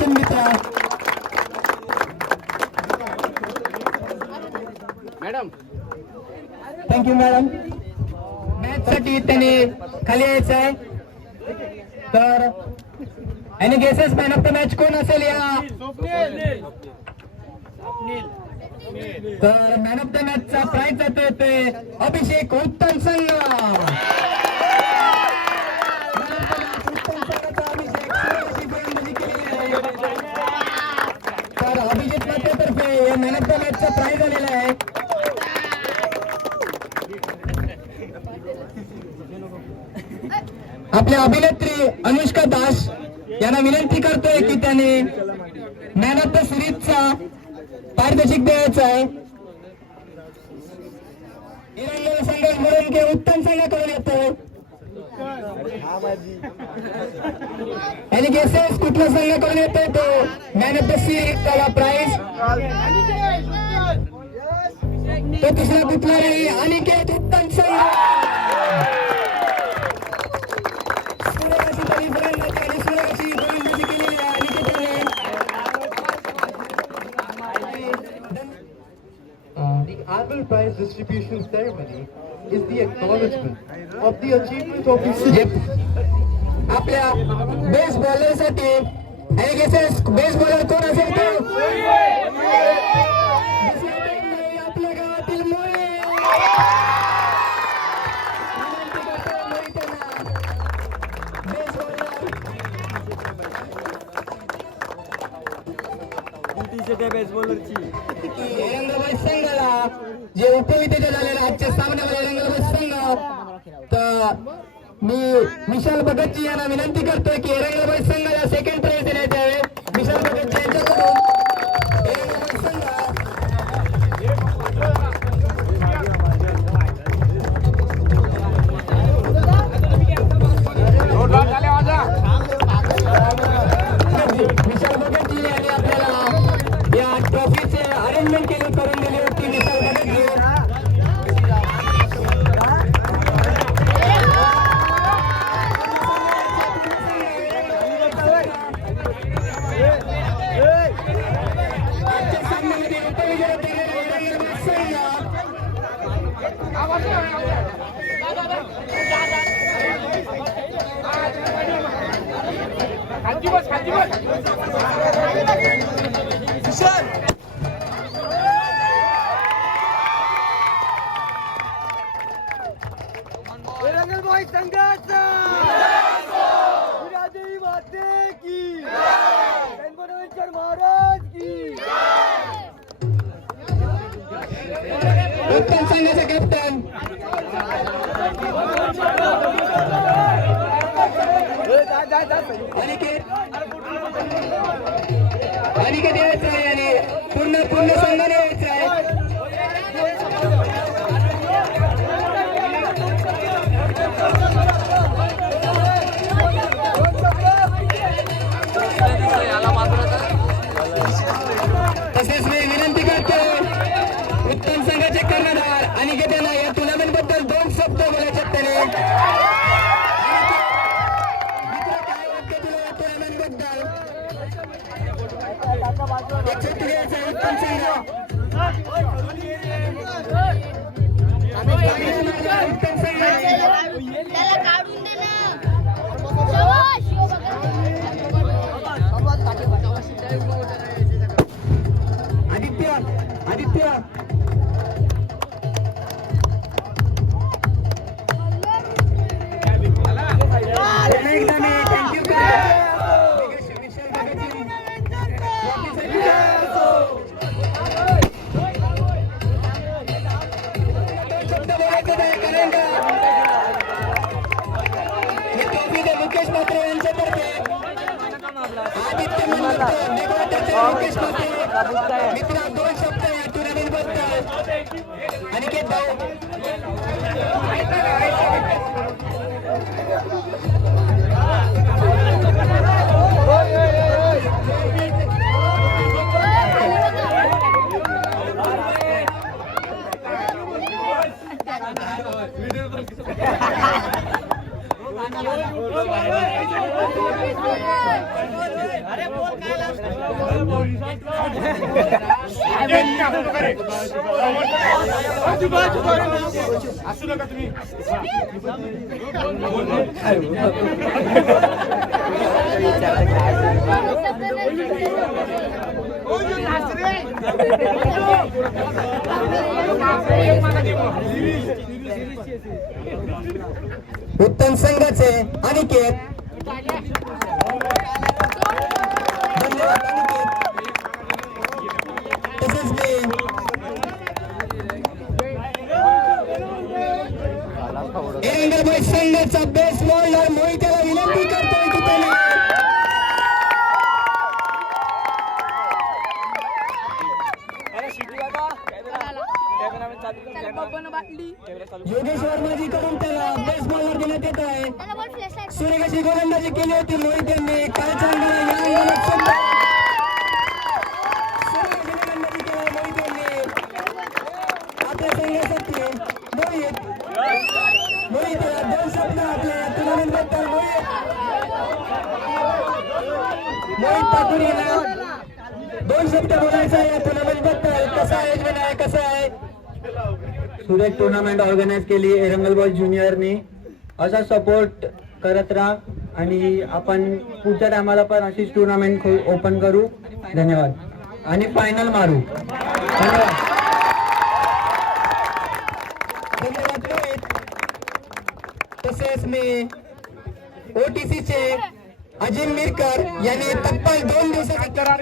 Congratulation मित्रा. Madam thank you madam. Match साठी त्यांनी खाली यायचं आहे. तर आणि guesses man of the match कोण असेल या? तर मॅन ऑफ द मॅच चा प्राइज जातोय ते अभिषेक उत्तम संघ. तर अभिजित मातेतर्फे या मॅन ऑफ द मॅच चा प्राइज आलेला आहे. आपल्या अभिनेत्री अनुष्का दास यांना विनंती करतोय की त्याने मॅन ऑफ द सिरीजचा पारितोषिक द्यायचं आहे. हिरंगल संघ म्हणून की उत्तम संघाकडून येतो. आणि गेसेस कुठल्या संघाकडून येतोय तो मॅन ऑफ द सिरीज त्याला प्राइज तो दुसरा कुठला नाही. अनिकेत उत्तम संघ The annual prize distribution ceremony is the acknowledgement of the achievement of the city. आपल्या बेस बॉलर साठी बेस बॉलर कोण असेल तो आपल्या गावातील मुळे बेस बॉलरची रंगबाज संघाला जे उपविजेते झालेले आजच्या सामन्यामध्ये रंगबाज संघ. तर मी विशाल भगतजी यांना विनंती करतोय की रंगबाज संघाला सेकंड प्राइज देण्यात यावे. विशाल भगत यांच्याकडून रंगबाज संघ विशाल भगतजी यांनी आपल्याला या ट्रॉफीचे अरेंजमेंट करून दिली होती. विशाल भगतजी आजच्या सामन्यामध्ये उपविजेते रंगबाज संघ. रंगलबाई संघाचा विरादेवी माते की गणपतराव महाराज की. उत्तम संघाचा कॅप्टन अनिकेत यायचं आहे आणि पूर्ण संघाने यायचं आहे. तसेच मी विनंती करतो उत्तम संघाचे कर्णधार अनिकेत यांना या टुर्नामेंट बद्दल 2 शब्द बोलायचे त्याने. काय वाटतं तुला या टुर्नामेंट बद्दल? उत्तम संघ उत्तम संघ आदित्य एकदा मी थँक्यू मुकेश मात्रे यांच्यातर्फे आदित्य मुकेश मात्रे मित्रा 2 शब्द या टुर्नामेंट बद्दल. अनिकेत भाऊ अरे बोल काय उत्तम संघाचे अनिकेत. धन्यवाद अनिकेत. तसेच मी एरंगल बॉईज संघाचा बेस बॉलर मोहितला विनंती करतोय की त्याने योगेश वर्माजी कडून त्याला बेस बॉलर देण्यात येत आहे. सूर्यकाशी गोलंदाजी केली होती मोहित यांनी. कालच्या अंगाला या अंगाला सूर्यकाशी गोलंदाजी केली मोहित यांनी. आपल्या संघासाठी मोहितला 2 शब्द आपल्या टुर्नामेंट बद्दल मोहित ठाकूर यांना 2 शब्द बोलायचा या टुर्नामेंट बद्दल. कसं आयोजन आहे, कसं आहे. सुरेख टुर्नामेंट ऑर्गनाईज केली एरंगल बॉईज ज्युनियरनी. असा सपोर्ट करत राहा आणि आपण पुढच्या टायमाला पण अशीच टुर्नामेंट ओपन करू. धन्यवाद आणि फायनल मारू. धन्यवाद. धन्यवाद मोहित. तसेच मी ओटीसीचे अजिम मिरकर यांनी तब्बल 2 दिवसाचा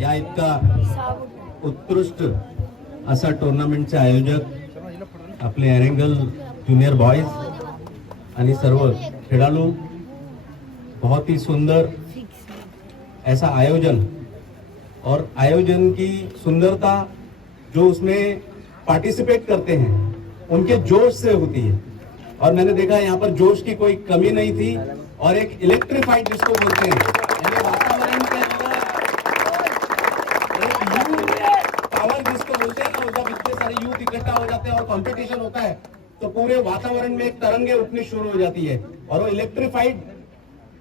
या इतका उत्कृष्ट असा टुर्नामेंटचे आयोजक आपले एरंगल जूनियर बॉयज आणि सर्व खेळाडू. बहुत ही सुंदर ऐसा आयोजन और आयोजन की सुंदरता जो उसमें पार्टिसिपेट करते हैं उनके जोश से होती है. और मैंने देखा यहाँ पर जोश की कोई कमी नहीं थी और एक इलेक्ट्रीफाइड जिसको बोलते हैं यानी वातावरण के अंदर पावर जिसको बोलते हैं ना, जब इतने सारे यूथ इकट्ठा हो जाते हैं और कंपटीशन होता है तो पूरे वातावरण में एक तरंगे उठनी शुरू हो जाती है. और वो इलेक्ट्रीफाइड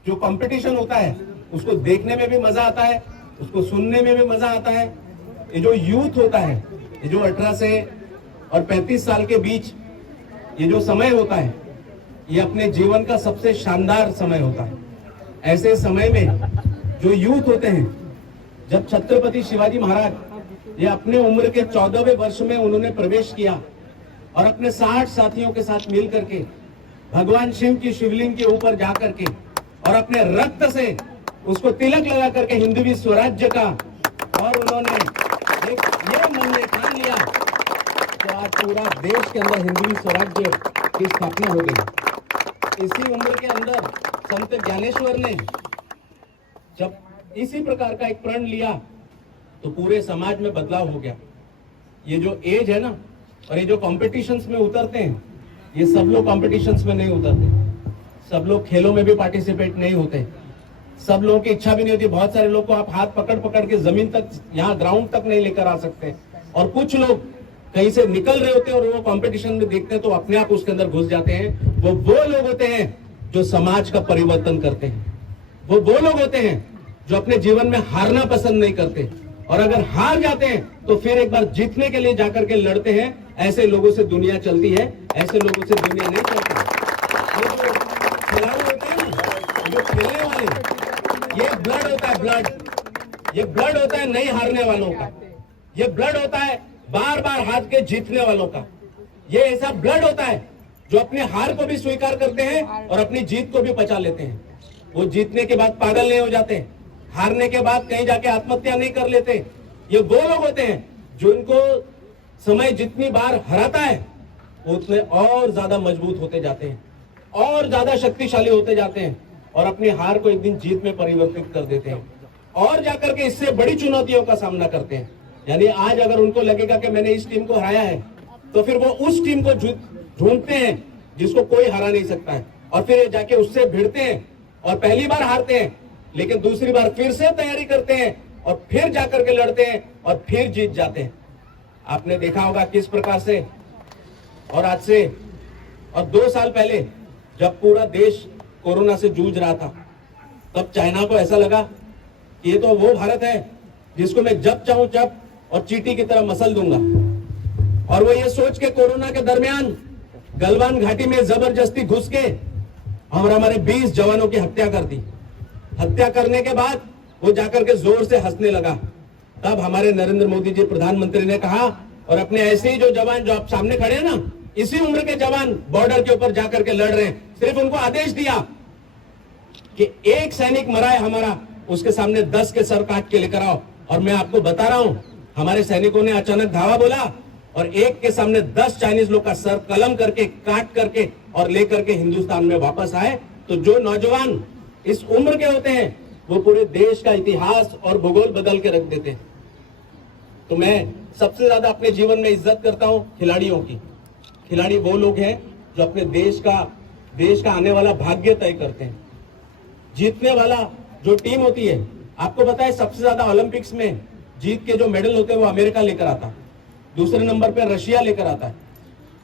जो कंपटीशन होता है उसको देखने में भी मजा आता है, उसको सुनने में भी मजा आता है. ये जो यूथ होता है, ये जो 18 से और 35 साल के बीच ये जो समय होता है, ये अपने जीवन का सबसे शानदार समय होता है. ऐसे समय में जो यूथ होते हैं, जब छत्रपति शिवाजी महाराज ये अपने उम्र के 14वें वर्ष में उन्होंने प्रवेश किया और अपने 60 साथियों के साथ मिल करके भगवान शिव की शिवलिंग के ऊपर जा करके और अपने रक्त से उसको तिलक लगा करके हिंदवी स्वराज्य का और उन्होंने एक ये मन में ठान लिया तो आज पूरा देश के अंदर हिंदवी स्वराज्य की स्थापना हो गई. इसी उम्र के अंदर संत ज्ञानेश्वर ने जब इसी प्रकार का एक प्रण लिया तो पूरे समाज में बदलाव हो गया. ये जो एज है ना और ये जो कॉम्पिटिशन्स में उतरते हैं, ये सब लोग कॉम्पिटिशन्स में नहीं उतरते. सब लोग खेलों में भी पार्टिसिपेट नहीं होते. सब लोगों की इच्छा भी नहीं होती. बहुत सारे लोग को आप हाथ पकड़ पकड़ के जमीन तक, यहाँ ग्राउंड तक नहीं लेकर आ सकते. और कुछ लोग कहीं से निकल रहे होते हैं और वो कंपटीशन में देखते हैं तो अपने आप उसके अंदर घुस जाते हैं. वो लोग होते हैं जो समाज का परिवर्तन करते हैं. वो लोग होते हैं जो अपने जीवन में हारना पसंद नहीं करते और अगर हार जाते हैं तो फिर एक बार जीतने के लिए जाकर के लड़ते हैं. ऐसे लोगों से दुनिया चलती है, ऐसे लोगों से दुनिया नहीं चलती. ये जो खिलाड़ी होते हैं ना, जो खेलने वाले, ये ब्लड होता है. ब्लड, ये ब्लड होता है नहीं हारने वालों का. ये ब्लड होता है बार बार हार के जीतने वालों का. ये ऐसा ब्लड होता है जो अपने हार को भी स्वीकार करते हैं और अपनी जीत को भी पचा लेते हैं. वो जीतने के बाद पागल नहीं हो जाते, हारने के बाद कहीं जाके आत्महत्या नहीं कर लेते. ये वो लोग होते हैं जो इनको समय जितनी बार हराता है वो उतने और ज्यादा मजबूत होते जाते हैं, और ज्यादा शक्तिशाली होते जाते हैं और अपनी हार को एक दिन जीत में परिवर्तित कर देते हैं और जाकर के इससे बड़ी चुनौतियों का सामना करते हैं. यानी आज अगर उनको लगेगा कि मैंने इस टीम को हराया है तो फिर वो उस टीम को ढूंढते हैं जिसको कोई हरा नहीं सकता है और फिर जाके उससे भिड़ते हैं और पहली बार हारते हैं लेकिन दूसरी बार फिर से तैयारी करते हैं और फिर जाकर के लड़ते हैं और फिर जीत जाते हैं. आपने देखा होगा किस प्रकार से. और आज से और 2 साल पहले जब पूरा देश कोरोना से जूझ रहा था तब चाइना को ऐसा लगा कि ये तो वो भारत है जिसको मैं जब चाहूं जब और चींटी की तरह मसल दूंगा। और वो ये सोच के कोरोना के दरमियान गलवान घाटी में जबरदस्ती घुस के और हमारे 20 जवानों की हत्या कर दी। हत्या करने के बाद वो जाकर के जोर से हंसने लगा। तब हमारे नरेंद्र मोदी जी प्रधानमंत्री ने कहा, और अपने ऐसे ही जो जवान जो आप सामने खड़े हैं ना, इसी उम्र के जवान बॉर्डर के ऊपर जाकर के लड़ रहे हैं, सिर्फ उनको आदेश दिया कि एक सैनिक मरा है हमारा, उसके सामने 10 के सर काट के लेकर आओ। और मैं आपको बता रहा हूं, हमारे सैनिकों ने अचानक धावा बोला और एक के सामने 10 चाइनीज लोग का सर कलम करके काट करके और लेकर के हिंदुस्तान में वापस आए। तो जो नौजवान इस उम्र के होते हैं वो पूरे देश का इतिहास और भूगोल बदल के रख देते हैं। तो मैं सबसे ज्यादा अपने जीवन में इज्जत करता हूं खिलाड़ियों की। खिलाड़ी वो लोग हैं जो अपने देश का आने वाला भाग्य तय करते हैं। जीतने वाला जो टीम होती है, आपको पता है सबसे ज्यादा ओलंपिक्स में जीत के जो मेडल होते हैं वो अमेरिका लेकर आता है, दूसरे नंबर पे रशिया लेकर आता है।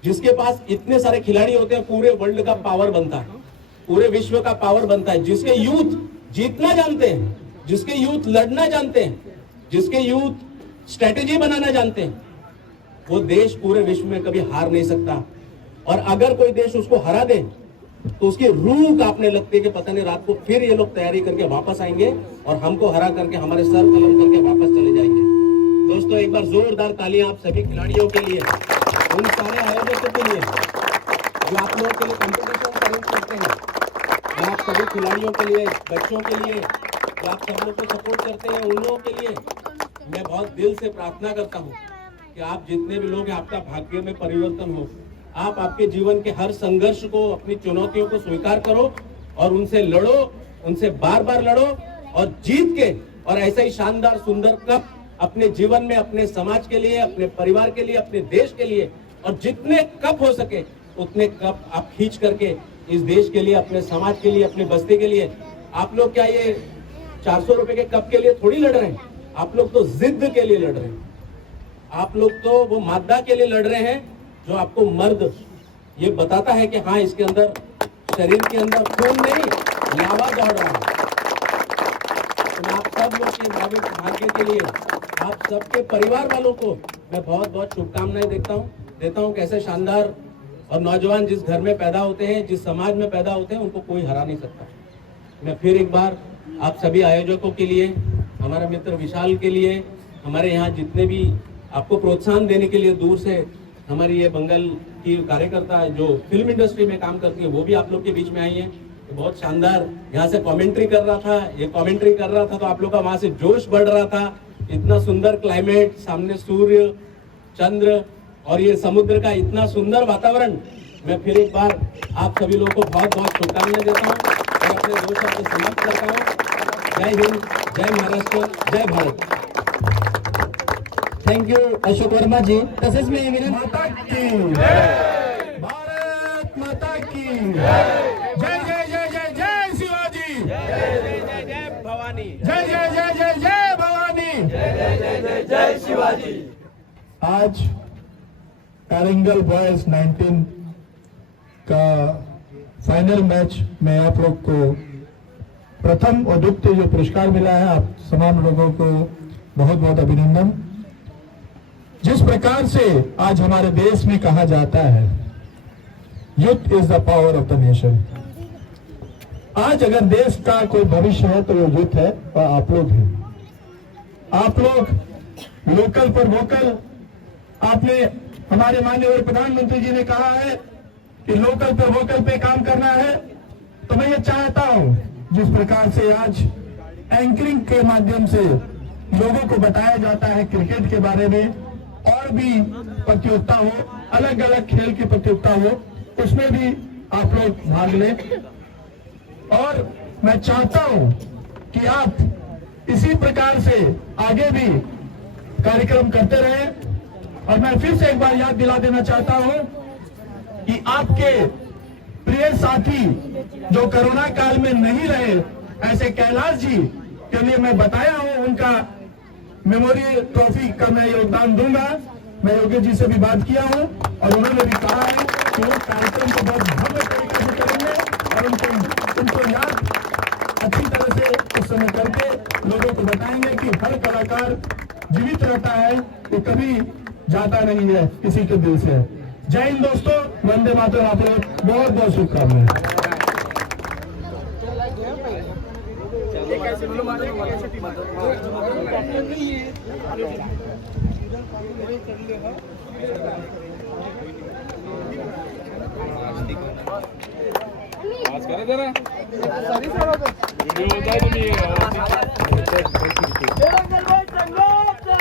जिसके पास इतने सारे खिलाड़ी होते हैं, पूरे वर्ल्ड का पावर बनता है, पूरे विश्व का पावर बनता है। जिसके यूथ जीतना जानते हैं, जिसके यूथ लड़ना जानते हैं, जिसके यूथ स्ट्रेटेजी बनाना जानते हैं, वो देश पूरे विश्व में कभी हार नहीं सकता। और अगर कोई देश उसको हरा दे तो उसकी रूह कांपने लगती है कि पता नहीं रात को फिर ये लोग तैयारी करके वापस आएंगे और हमको हरा करके हमारे सर कलम करके वापस चले जाएंगे। दोस्तों, एक बार जोरदार तालियां आप सभी खिलाड़ियों के लिए, उन सारे आयोजकों के लिए जो आप लोगों के लिए कॉम्पिटिशन अरेंज करते हैं, मैं आप सभी खिलाड़ियों के लिए, बच्चों के लिए जो आप सब लोग को सपोर्ट करते हैं, उन लोगों के लिए मैं बहुत दिल से प्रार्थना करता हूँ कि आप जितने भी लोग हैं, आपका भाग्य में परिवर्तन हो। आप आपके जीवन के हर संघर्ष को, अपनी चुनौतियों को स्वीकार करो और उनसे लड़ो, उनसे बार बार लड़ो और जीत के और ऐसा ही शानदार सुंदर कप अपने जीवन में, अपने समाज के लिए, अपने परिवार के लिए, अपने देश के लिए, और जितने कप हो सके उतने कप आप खींच करके इस देश के लिए, अपने समाज के लिए, अपनी बस्ती के लिए। आप लोग क्या ये 400 रुपए के कप के लिए थोड़ी लड़ रहे हैं, आप लोग तो जिद के लिए लड़ रहे हैं। आप लोग तो वो मादा के लिए लड़ रहे हैं जो आपको मर्द ये बताता है कि हाँ, इसके अंदर, शरीर के अंदर खून नहीं, लावा दौड़ रहा है। तो आप सब लोग के भाग्य के लिए, आप सबके परिवार वालों को मैं बहुत बहुत शुभकामनाएं देता हूँ। कैसे शानदार और नौजवान जिस घर में पैदा होते हैं, जिस समाज में पैदा होते हैं, उनको कोई हरा नहीं सकता। मैं फिर एक बार आप सभी आयोजकों के लिए, हमारे मित्र विशाल के लिए, हमारे यहाँ जितने भी आपको प्रोत्साहन देने के लिए दूर से हमारी ये बंगाल की कार्यकर्ता जो फिल्म इंडस्ट्री में काम करती है, वो भी आप लोग के बीच में आई है। तो बहुत शानदार यहाँ से कमेंट्री कर रहा था तो आप लोग का वहां से जोश बढ़ रहा था। इतना सुंदर क्लाइमेट, सामने सूर्य, चंद्र और ये समुद्र का इतना सुंदर वातावरण। मैं फिर एक बार आप सभी लोगों को बहुत बहुत शुभकामनाएं देता हूँ और अपने दो शब्द समाप्त करता हूँ। जय हिंद, जय महाराष्ट्र, जय भारत। थँक्यू अशोक वर्मा जी. तसेच मी विनंती, माता की जय, भारत माता की जय, जय जय जय जय जय शिवाजी, जय जय जय जय भवानी, जय जय जय जय जय भवानी, जय जय जय जय जय शिवाजी. आज एरंगल बॉयज 19 का फाइनल मैच में आप लोग को प्रथम और द्वितीय जो पुरस्कार मिला है, आप तमाम लोगों को बहुत बहुत अभिनंदन. जिस प्रकार से आज हमारे देश में कहा जाता है, youth is the power of the nation. आज अगर देश का कोई भविष्य है तो वो यूथ है और आप लोग हैं. आप लोग लोकल पर वोकल, आपने, हमारे माननीय प्रधानमंत्री जी ने कहा है कि लोकल पर वोकल पे काम करना है. तो मैं ये चाहता हूं, जिस प्रकार से आज एंकरिंग के माध्यम से लोगों को बताया जाता है क्रिकेट के बारे में, और भी प्रतियोगिता हो, अलग अलग खेल की प्रतियोगिता हो, उसमें भी आप लोग भाग लें. और मैं चाहता हूं कि आप इसी प्रकार से आगे भी कार्यक्रम करते रहें. और मैं फिर से एक बार याद दिला देना चाहता हूं कि आपके प्रिय साथी जो कोरोना काल में नहीं रहे, ऐसे कैलाश जी के लिए मैं बताया हूं, उनका मेमोरियल ट्रॉफी का मैं योगदान दूंगा. मैं योगी जी से भी बात किया हूं और उन्होंने भी कहा है कि वो कार्यक्रम को बहुत भव्य तरीके से करेंगे और उनको याद अच्छी तरह से उस समय करके लोगों को बताएंगे कि हर कलाकार जीवित रहता है, ये कभी जाता नहीं है किसी के दिल से। जय हिंद दोस्तों, वंदे मातरम। आप लोग बहुत बहुत शुभकामनाएं। एरंगल बॉय संघाचा